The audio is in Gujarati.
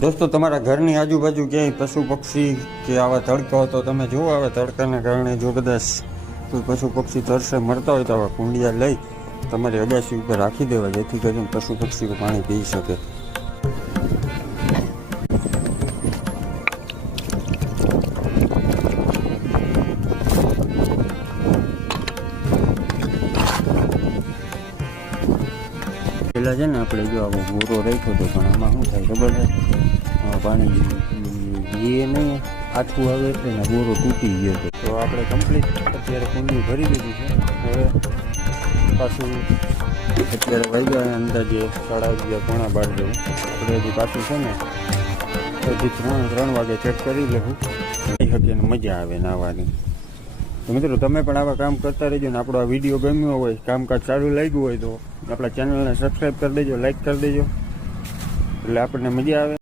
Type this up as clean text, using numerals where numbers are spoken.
દોસ્તો, તમારા ઘરની આજુબાજુ ક્યાંય પશુ પક્ષી કે આવા તડકા તો તમે જુઓ. આવા તડકાના કારણે જો કદાચ કોઈ પશુ પક્ષી તરસે મરતા હોય તો આવા કુંડિયા લઈ તમારી અગાસી ઉપર રાખી દેવા, જેથી કરીને પશુ પક્ષીઓ પાણી પી શકે. પેલા છે ને આપણે જો આવો બોરો રાખ્યો હતો, પણ આમાં શું થાય ખબર છે, પાણી એ નહીં આખું આવે એટલે ને બોરો તૂટી ગયો હતો. તો આપણે કમ્પ્લીટ અત્યારે કુંડું ભરી દીધું છે. હવે પાછું અત્યારે વાગ્યા અંદાજે 11:30 જેવું. આપણે હજી પાછું છે ને હજી 3 વાગે ચેક કરી લેવું, શકીએ ને મજા આવે નાહવાની. તો મિત્રો, તમે પણ આવા કામ કરતા રહેજો ને આપણો આ વિડીયો ગમ્યો હોય, કામકાજ સારું લાગ્યું હોય તો આપણા ચેનલને સબસ્ક્રાઈબ કરી દેજો, લાઈક કરી દેજો, એટલે આપણને મજા આવે.